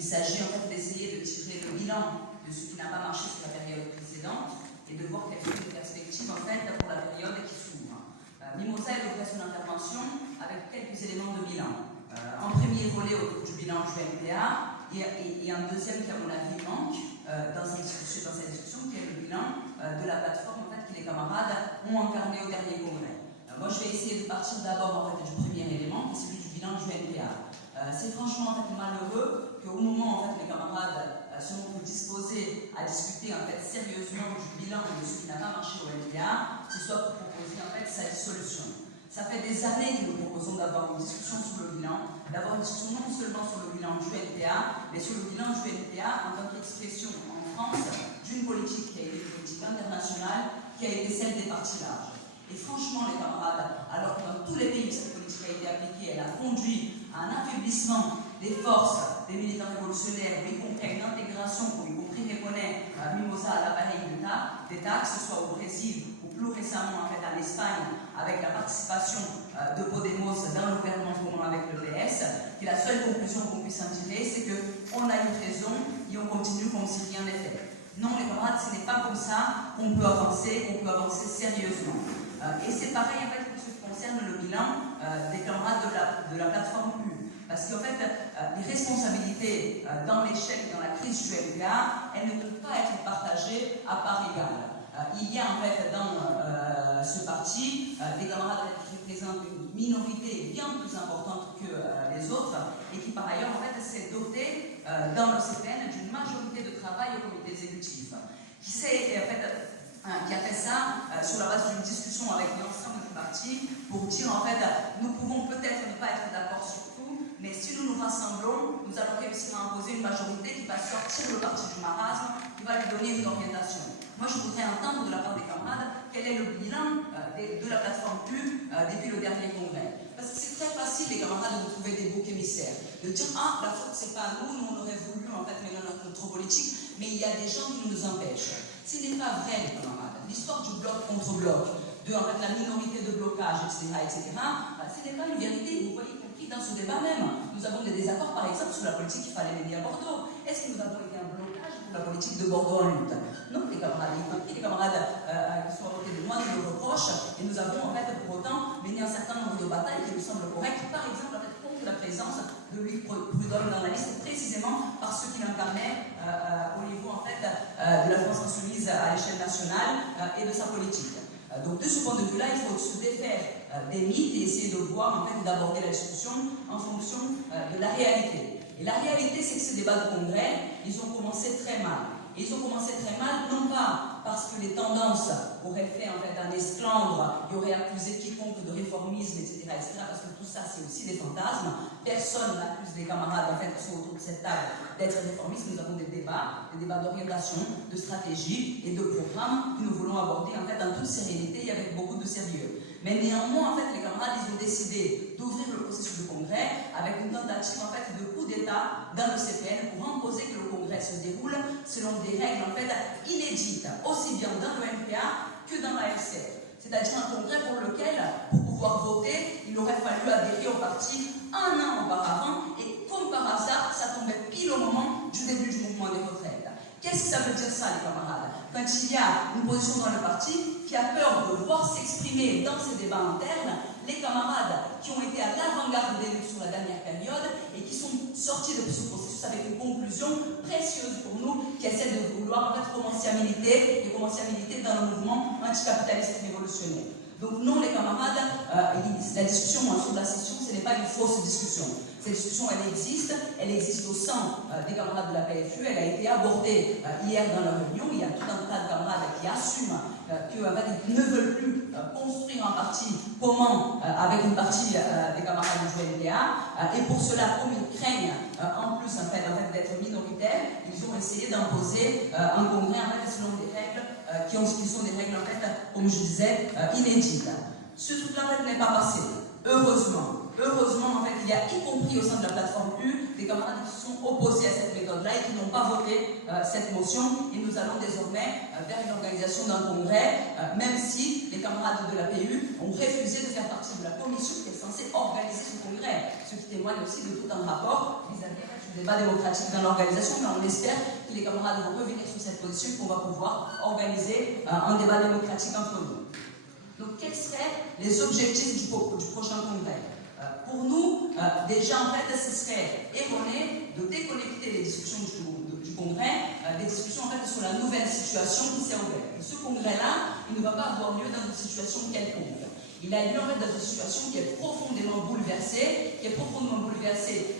Il s'agit en fait d'essayer de tirer le bilan de ce qui n'a pas marché sur la période précédente et de voir quelles sont les perspectives en fait pour la période qui s'ouvre. Mimosa ouvrait son intervention avec quelques éléments de bilan. En premier volet autour du bilan du MPA et un deuxième qui à mon avis manque dans cette discussion qui est le bilan de la plateforme en fait, que les camarades ont incarné au dernier congrès. Moi, je vais essayer de partir d'abord en fait, du premier élément, qui est celui du bilan du MPA. C'est franchement en fait, malheureux qu'au moment en fait, les camarades se montrent disposés à discuter en fait, sérieusement du bilan et de ce qui n'a pas marché au MPA, ce soit pour proposer en fait, sa dissolution. Ça fait des années que nous proposons d'avoir une discussion sur le bilan, d'avoir une discussion non seulement sur le bilan du MPA, mais sur le bilan du MPA en tant qu'expression en France d'une politique qui a été une politique internationale, qui a été celle des partis larges. Et franchement, les camarades, alors que dans tous les pays où cette politique a été appliquée, elle a conduit à un affaiblissement des forces des militants révolutionnaires, y compris à une intégration, y compris reconnaît Mimosa à l'appareil d'État, que ce soit au Brésil ou plus récemment en fait, en Espagne, avec la participation de Podemos dans le gouvernement commun avec le PS, que la seule conclusion qu'on puisse en tirer, c'est qu'on a eu raison et on continue comme si rien n'était. Non, les camarades, ce n'est pas comme ça qu'on peut avancer sérieusement. Et c'est pareil en fait pour ce qui concerne le bilan des camarades de la plateforme U. Parce qu'en fait, les responsabilités dans l'échec, dans la crise du MPA, elles ne peuvent pas être partagées à part égale. Il y a en fait dans ce parti des camarades qui représentent une minorité bien plus importante que les autres et qui par ailleurs en fait s'est doté dans le CPN d'une majorité de travail au comité exécutif qui a fait ça sur la base d'une discussion avec l'ensemble du parti pour dire en fait nous pouvons peut-être ne pas être d'accord sur tout, mais si nous nous rassemblons, nous allons réussir à imposer une majorité qui va sortir le parti du marasme, qui va lui donner une orientation. Moi, je voudrais entendre de la part des camarades quel est le bilan de la plateforme U depuis le dernier congrès. Parce que c'est très facile, les camarades, de trouver des boucs émissaires. De dire, ah, la faute, c'est pas nous on aurait voulu, en fait, mener notre contrôle politique, mais il y a des gens qui nous empêchent. Ce n'est pas vrai, les camarades. L'histoire du bloc contre bloc, de en fait, la minorité de blocage, etc., ce n'est pas une vérité. Vous voyez, compris dans ce débat même. Nous avons des désaccords, par exemple, sur la politique qu'il fallait mener à Bordeaux. Est-ce que nous avons été un blocage pour la politique de Bordeaux en lutte? Non, les camarades, y compris les camarades qui sont à côté de moi, nous le reprochent, et nous avons en fait pour autant mené un certain nombre de batailles qui nous semblent correctes, par exemple en fait, contre la présence de Louis Prudhomme dans la liste, précisément par ceux qui l'incarnaient au niveau en fait, de la France insoumise à l'échelle nationale et de sa politique. Donc de ce point de vue-là, il faut se défaire des mythes et essayer de voir, en fait, d'aborder la discussion en fonction de la réalité. Et la réalité, c'est que ces débats de congrès, ils ont commencé très mal. Et ils ont commencé très mal, non pas parce que les tendances auraient fait en fait un esclandre, y aurait accusé quiconque de réformisme, etc., parce que tout ça, c'est aussi des fantasmes. Personne n'accuse les camarades en fait, qui sont autour de cette table d'être réformistes. Nous avons des débats d'orientation, de stratégie et de programmes que nous voulons aborder en fait, dans toute sérénité et avec beaucoup de sérieux. Mais néanmoins, en fait, les camarades, ils ont décidé d'ouvrir le processus de congrès avec une tentative en fait, de coup d'État dans le CPN pour imposer que le congrès se déroule selon des règles en fait, inédites, aussi bien dans le MPA que dans la FCR. C'est-à-dire un congrès pour lequel, pour pouvoir voter, il aurait fallu adhérer au parti un an auparavant, et comme par hasard, ça tombait pile au moment du début du mouvement des retraites. Qu'est-ce que ça veut dire ça, les camarades? Quand il y a une position dans le parti qui a peur de voir s'exprimer dans ces débats internes les camarades qui ont été à l'avant-garde des luttes sur la dernière période et qui sont sortis de ce processus avec une conclusion précieuse pour nous qui est celle de vouloir en fait, commencer à militer dans le mouvement anticapitaliste révolutionnaire. Donc non, les camarades, la discussion sur la session, ce n'est pas une fausse discussion. Cette discussion, elle existe au sein des camarades de la PFU, elle a été abordée hier dans la réunion. Il y a tout un tas de camarades qui assument qu'ils ne veulent plus construire un parti commun avec une partie des camarades du MPA. Et pour cela, comme ils craignent en plus en fait, d'être minoritaires, ils ont essayé d'imposer un congrès en fait, selon des règles qui sont des règles, en fait, comme je disais, inédites. Ce truc-là n'est pas passé. Heureusement, en fait, il y a, y compris au sein de la plateforme U, des camarades qui se sont opposés à cette méthode-là et qui n'ont pas voté cette motion. Et nous allons désormais vers une organisation d'un congrès, même si les camarades de la PU ont refusé de faire partie de la commission qui est censée organiser ce congrès. Ce qui témoigne aussi de tout un rapport vis-à-vis du débat démocratique dans l'organisation, mais on espère que les camarades vont revenir sur cette position et qu'on va pouvoir organiser un débat démocratique entre nous. Donc, quels seraient les objectifs du prochain congrès? Pour nous, déjà, en fait, ce serait erroné de déconnecter les discussions du congrès, des discussions en fait sur la nouvelle situation qui s'est ouverte. Et ce congrès-là, il ne va pas avoir lieu dans une situation quelconque. Il a lieu en fait dans une situation qui est profondément bouleversée,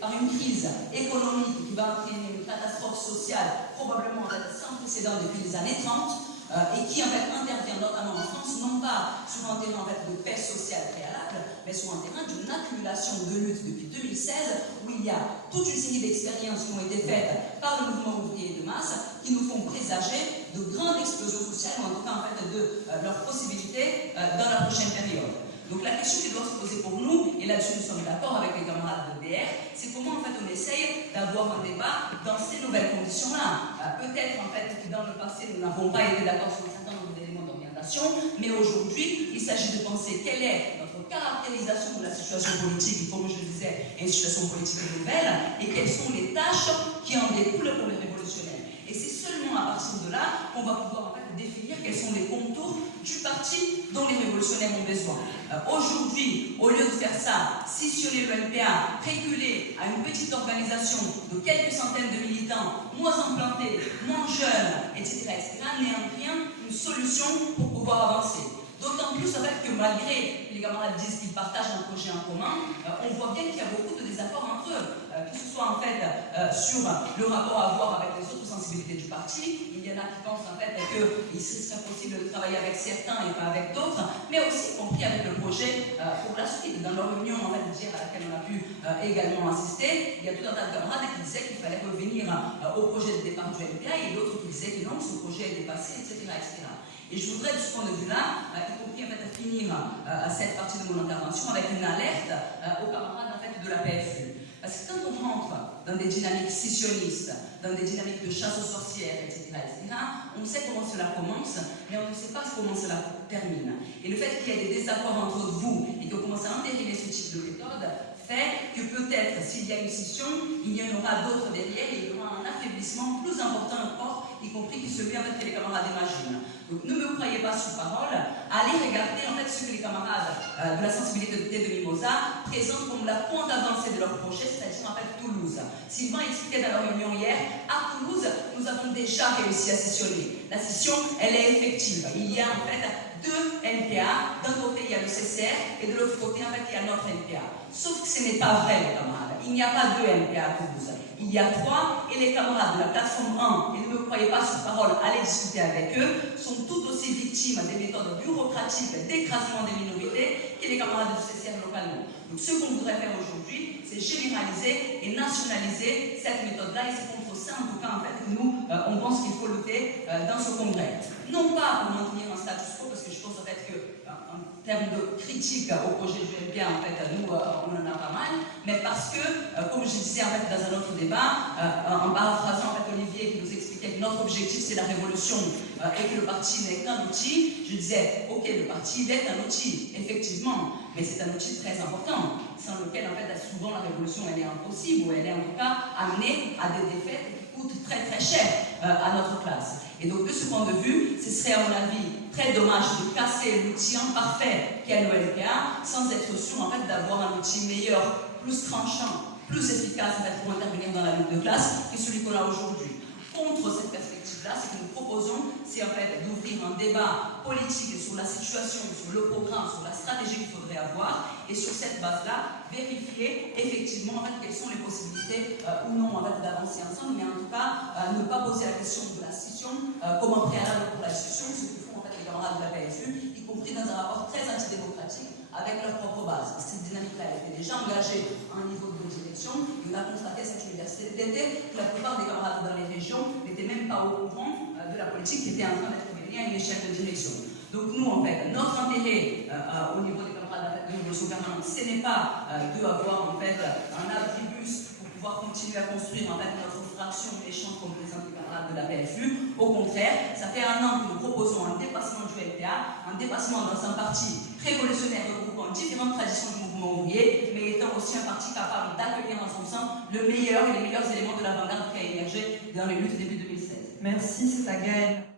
par une crise économique qui va entraîner une catastrophe sociale probablement en fait, sans précédent depuis les années 30, et qui en fait intervient notamment en France, non pas sur un terrain en fait, de paix sociale préalable, mais sur un terrain d'une accumulation de luttes depuis 2016, où il y a toute une série d'expériences qui ont été faites par le mouvement ouvrier de masse, qui nous font présager de grandes explosions sociales, ou en tout cas en fait, de leurs possibilités dans la prochaine période. Donc la question qui doit se poser pour nous, et là-dessus nous sommes d'accord avec les camarades de BR, c'est comment en fait on essaye d'avoir un débat dans ces nouvelles conditions-là. Peut-être en fait que dans le passé nous n'avons pas été d'accord sur un certain nombre d'éléments d'orientation, mais aujourd'hui il s'agit de penser quelle est notre caractérisation de la situation politique, et comme je le disais, une situation politique nouvelle, et quelles sont les tâches qui en découlent pour les révolutionnaires. Et c'est seulement à partir de là qu'on va pouvoir en fait définir quels sont les contours du parti dont les révolutionnaires ont besoin. Aujourd'hui, au lieu de faire ça, scissionner le NPA, reculer à une petite organisation de quelques centaines de militants, moins implantés, moins jeunes, etc., n'est en rien une solution pour pouvoir avancer. D'autant plus en fait que malgré que les camarades disent qu'ils partagent un projet en commun, on voit bien qu'il y a beaucoup de désaccords entre eux, que ce soit en fait sur le rapport à avoir avec les autres sensibilités du parti. Il y en a qui pensent en fait qu'il serait possible de travailler avec certains et pas avec d'autres, mais aussi compris avec le projet pour la suite. Dans leur réunion en fait d'hier à laquelle on a pu également assister, il y a tout un tas de camarades qui disaient qu'il fallait revenir au projet de départ du NPA et d'autres qui disaient que non, ce projet est dépassé, etc., etc. Et je voudrais, de ce point de vue-là, y compris en fait, finir cette partie de mon intervention avec une alerte aux camarades en fait, de la PFU. Parce que quand on rentre dans des dynamiques scissionnistes, dans des dynamiques de chasse aux sorcières, etc., on sait comment cela commence, mais on ne sait pas comment cela termine. Et le fait qu'il y ait des désaccords entre vous et qu'on commence à entériner ce type de méthode fait que peut-être, s'il y a une scission, il y en aura d'autres derrière et il y aura un affaiblissement plus important encore, y compris que celui avec que les camarades imaginent. Donc ne me croyez pas sous parole, allez regarder en fait ce que les camarades de la sensibilité de Mimosa présentent comme la pointe avancée de leur projet, c'est-à-dire en fait Toulouse. Sylvain expliquait dans leur réunion hier, à Toulouse, nous avons déjà réussi à scissionner. La scission, elle est effective. Il y a en fait deux NPA. D'un côté, il y a le CCR et de l'autre côté, en fait, il y a notre NPA. Sauf que ce n'est pas vrai, les camarades. Il n'y a pas deux NPA à Toulouse. Il y a trois, et les camarades de la plateforme 1, et ne me croyez pas sur parole, allez discuter avec eux, sont tout aussi victimes des méthodes bureaucratiques d'écrasement des minorités que les camarades du CCR localement. Donc ce qu'on voudrait faire aujourd'hui, c'est généraliser et nationaliser cette méthode-là, et c'est contre ça, en tout cas, en fait, nous, on pense qu'il faut lutter dans ce congrès. Non pas pour maintenir un status quo, parce que je pense en fait que en termes de critique au projet du NPA, en fait, nous, on en a pas mal, mais parce que, comme je disais en fait dans un autre débat, en paraphrasant en fait Olivier qui nous expliquait que notre objectif c'est la révolution et que le parti n'est qu'un outil, je disais, ok, le parti est un outil, effectivement, mais c'est un outil très important, sans lequel en fait souvent la révolution elle est impossible, ou elle est en tout cas amenée à des défaites qui coûtent très très cher à notre classe. Et donc de ce point de vue, ce serait à mon avis très dommage de casser l'outil imparfait qu'est le NPA sans être sûr en fait d'avoir un outil meilleur, plus tranchant, plus efficace en fait, pour intervenir dans la lutte de classe que celui qu'on a aujourd'hui. Contre cette perspective-là, ce que nous proposons, c'est en fait d'ouvrir un débat politique sur la situation, sur le programme, sur la stratégie qu'il faudrait avoir, et sur cette base-là, vérifier effectivement en fait, quelles sont les possibilités ou non en fait, d'avancer ensemble, mais en tout cas ne pas poser la question de la scission comme un préalable pour la discussion, ce que font en fait, les camarades de la PFU, y compris dans un rapport très antidémocratique avec leur propre base. Cette dynamique-là était déjà engagée à un niveau de direction. On a constaté à cette université d'été que la plupart des camarades dans les régions n'étaient même pas au courant de la politique qui était en train d'être menée à une échelle de direction. Donc nous, en fait, notre intérêt au niveau des camarades de révolution permanente, ce n'est pas d'avoir en fait un abribus pour pouvoir continuer à construire en fait notre fraction méchante comme présente les camarades de la PFU. Au contraire, ça fait un an que nous proposons un dépassement du LPA, un dépassement dans un parti révolutionnaire regroupant différentes traditions du mouvement mouvement ouvrier, mais étant aussi un parti capable d'accueillir dans son sein le meilleur et les meilleurs éléments de l'avant-garde qui a émergé dans les luttes début 2016. Merci, c'est à Gaël.